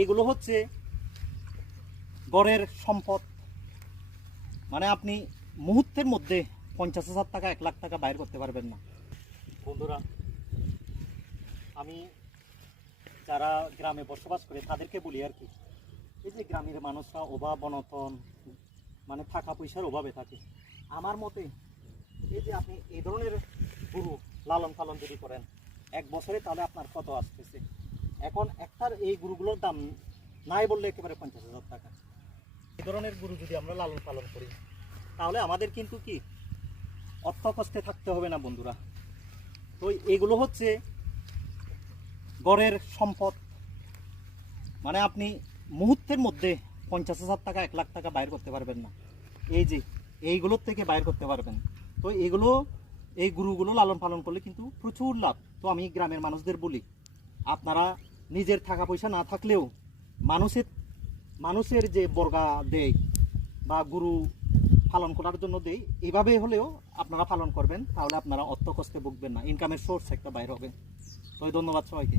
এগুলো হচ্ছে গড়ের সম্পদ। মানে আপনি মুহূর্তের মধ্যে 50,000 টাকা 1 লাখ টাকা বাইর করতে পারবেন না। বন্ধুরা, আমি যারা গ্রামে বসবাস করে তাদেরকে বলি আর কি, এই যে গ্রামের মানুষরা অভাব অনটন মানে টাকা পয়সার অভাবে থাকে, আমার মতে এই যে আপনি এই ধরনের গরু লালন পালন যদি করেন 1 বছরে, তাহলে আপনার কত আসতেছে? এখন একটার এই গরুগুলোর দাম নাই বললে একেবারে 50,000 টাকা। এই ধরনের গরু যদি আমরা লালন পালন করি তাহলে আমাদের কিন্তু কি অর্থ কষ্টে থাকতে হবে না বন্ধুরা। তো এগুলো হচ্ছে গড়ের সম্পদ। মানে আপনি মুহূর্তের মধ্যে 50,000 টাকা 1 লাখ টাকা বাইর করতে পারবেন না। এই যে এইগুলোর থেকে বাইর করতে পারবেন। তো এই গরুগুলো লালন পালন করলে কিন্তু প্রচুর লাভ। তো আমি গ্রামের মানুষদের বলি, আপনারা নিজের টাকা পয়সা না থাকলেও মানুষের যে বর্গা দেয় বা গরু পালন করার জন্য দেয়, এভাবে হলেও আপনারা পালন করবেন, তাহলে আপনারা অর্থ কষ্টে ভুগবেন না, ইনকামের সোর্স একটা বাইর হবে। তো ধন্যবাদ সবাইকে।